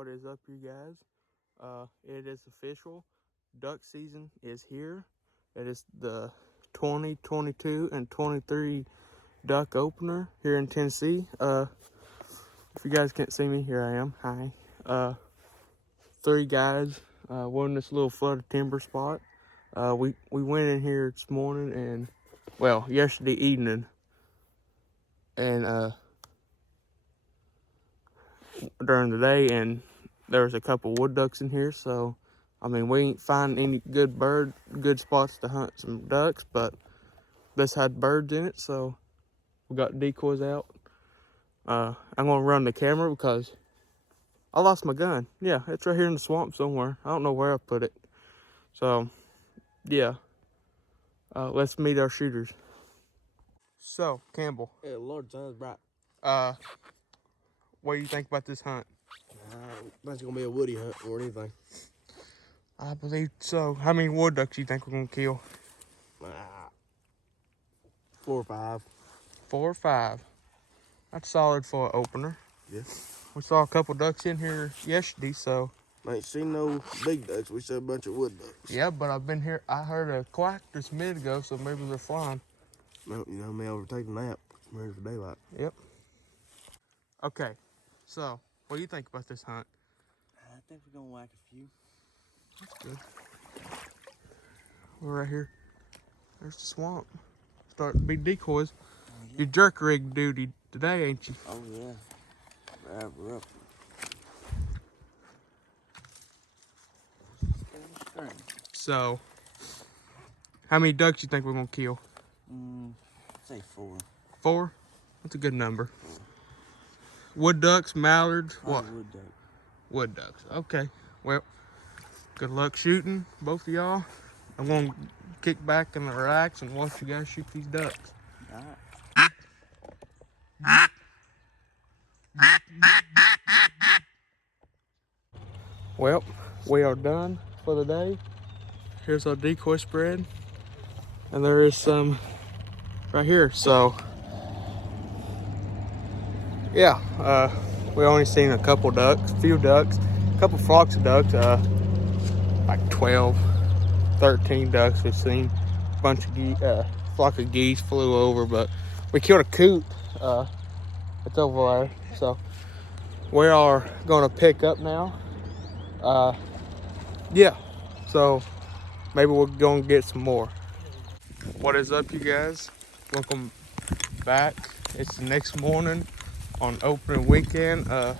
What is up, you guys? It is official. Duck season is here. It is the 2022 and 23 duck opener here in Tennessee. If you guys can't see me, here I am. Hi. Three guys. We're in this little flooded timber spot. We went in here this morning and, well, yesterday evening, and during the day, and there was a couple wood ducks in here. So I mean, we ain't find any good spots to hunt some ducks, but this had birds in it, so we got decoys out. I'm gonna run the camera because I lost my gun. Yeah, it's right here in the swamp somewhere. I don't know where I put it. So yeah, let's meet our shooters. So Campbell, Yeah, Lord, sounds bright. what do you think about this hunt? That's gonna be a woody hunt or anything. I believe so. How many wood ducks do you think we're gonna kill? 4 or 5. 4 or 5. That's solid for an opener. Yeah. We saw a couple ducks in here yesterday, so. I ain't seen no big ducks. We saw a bunch of wood ducks. Yeah, but I've been here. I heard a quack just a minute ago, so maybe they're flying. No, you know me overtake a nap. I'm ready for daylight. Yep. Okay, so what do you think about this hunt? I think we're gonna whack a few. That's good. We're right here. There's the swamp. Starting to be decoys. Oh, yeah. You're jerk rig duty today, ain't you? Oh yeah. We're up. So, how many ducks you think we're gonna kill? Say 4. 4? That's a good number. Wood ducks, mallards, what? Wood duck. Wood ducks. Okay. Well, good luck shooting, both of y'all. I'm gonna kick back and relax and watch you guys shoot these ducks. All right. Well, we are done for the day. Here's our decoy spread. And there is some right here. So, yeah, we only seen a couple ducks, few ducks, a couple flocks of ducks, like 12, 13 ducks we've seen. A bunch of flock of geese flew over, but we killed a coot. It's over there. So, we are gonna pick up now. Yeah, so maybe we're gonna get some more. What is up, you guys? Welcome back. It's the next morning on opening weekend. Let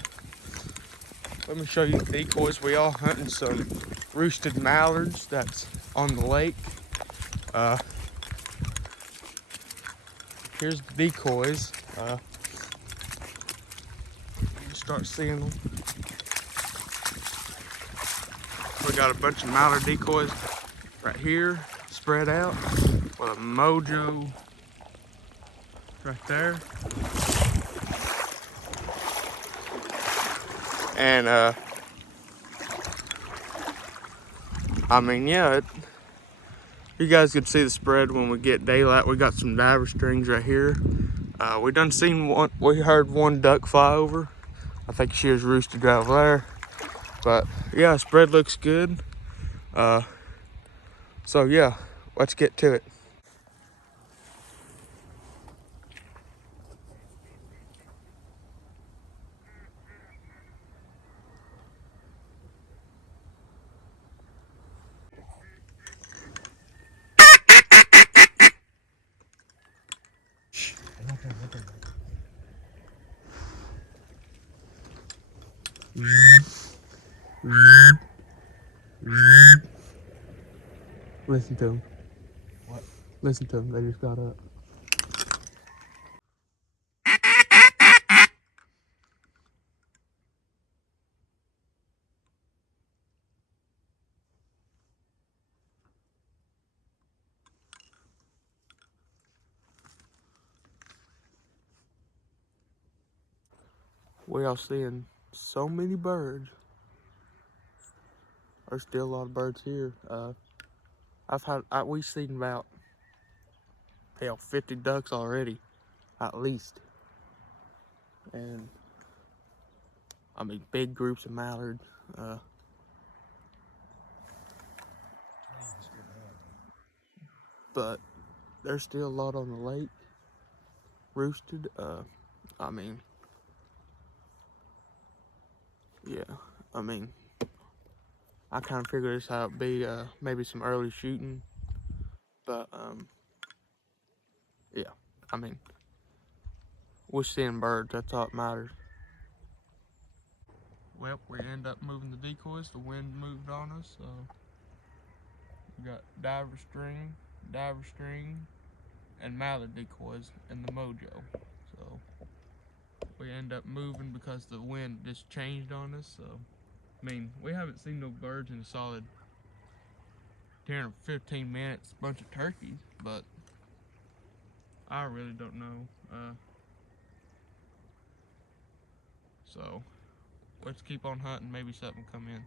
me show you the decoys. We are hunting some roosted mallards that's on the lake. Here's the decoys. You start seeing them. We got a bunch of mallard decoys right here, spread out with a mojo right there. And I mean, yeah, you guys could see the spread when we get daylight. We got some diver strings right here. We done seen one. We heard one duck fly over. I think she was roosted right over there. But yeah, spread looks good. So yeah, let's get to it. Listen to them. What? Listen to them. They just got up. We are seeing so many birds. There's still a lot of birds here. We've seen about, hell, 50 ducks already, at least. And I mean, big groups of mallard. But there's still a lot on the lake roosted. I mean, yeah, I mean, I kind of figured this how it'd be, maybe some early shooting, but, yeah, I mean, we're seeing birds, that's all that matters. Well, we end up moving the decoys, the wind moved on us, so we got diver string, and mallard decoys in the Mojo, so we end up moving because the wind just changed on us, so, I mean, we haven't seen no birds in a solid 10 or 15 minutes, bunch of turkeys, but I really don't know. So let's keep on hunting, maybe something will come in.